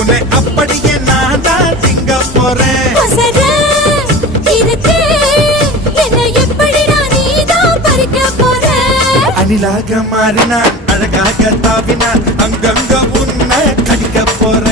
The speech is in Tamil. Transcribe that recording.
உன்னை அப்படியே நான் தான் திங்க போறேன். அணிலாக மாறினான், அழகாக தாவினான், அங்கங்க உன்னை கடிக்க போறேன்.